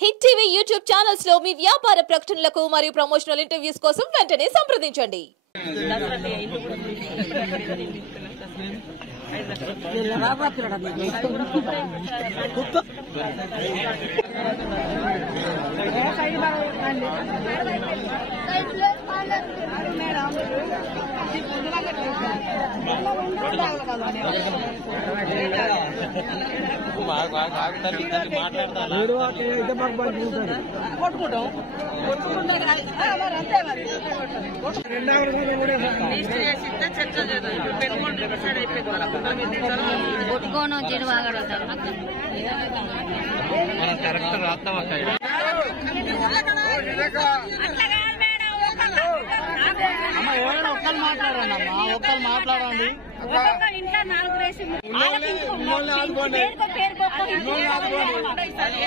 Hit TV YouTube channels లో మీ వ్యాపార ప్రకటనలకు మరియు ప్రమోషనల్ ఇంటర్వ్యూస్ కోసం వెంటనే సంప్రదించండి. మాట్లాడండి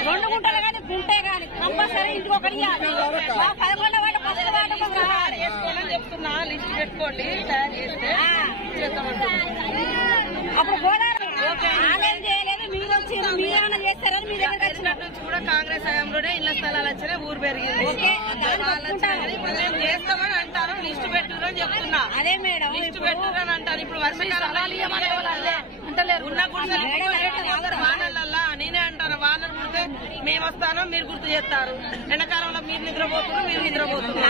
రెండు గుంటలు కానీ గుంటే కానీ కంపల్సరీ ఇంటికి ఒకటి చెప్తున్నా లిస్ట్ పెట్టుకోండి తయారు చేస్తే అప్పుడు ఆలయం చేయలేదు మీరు వచ్చి మీరు ఏమైనా చేస్తారని మీ దగ్గర వచ్చినట్టు నుంచి కూడా కాంగ్రెస్ హయాంలోనే ఇళ్ల స్థలాలు వచ్చినా ఊరు పెరిగింది. ఇప్పుడు మేము చేస్తామని అంటారు లిస్ట్ పెట్టుకుని చెప్తున్నా. అదే మేడం లిస్ట్ పెట్టుకుని అంటారు. ఇప్పుడు వర్షకాలం ఉన్న వానలల్లా నేనే అంటాను వానలు కుడితే మేము వస్తాను మీరు గుర్తు చేస్తారు. ఎండాకాలంలో మీరు నిద్రపోతున్నారు మీరు నిద్రపోతున్నారు.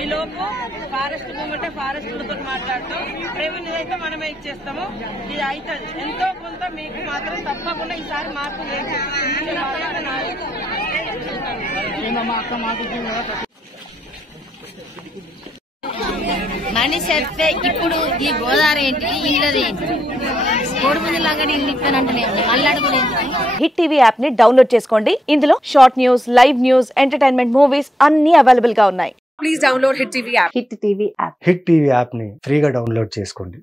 ఈ లోపు ఫారెస్ట్ మూమెంట్ ఫారెస్ట్లతో మాట్లాడతాం. రెవెన్యూ అయితే మనమే ఇచ్చేస్తాము. ఇది అయితే ఎంతో కొంత మీకు మాత్రం తప్పకుండా ఈసారి మార్పు మనిషి వస్తే ఇప్పుడు ఈ గోదావరి ఏంటి ఇల్లది ఏంటి కోడిపుంజు లాగా ఇల్లు ఇస్తానంటే మళ్ళీ హిట్ టీవీ యాప్ ని డౌన్లోడ్ చేసుకోండి. ఇందులో short news, live news, entertainment movies అన్ని అవైలబుల్ గా ఉన్నాయి. Please download Hit TV app. Hit TV app hit TV app ని ఫ్రీగా డౌన్లోడ్ చేసుకోండి.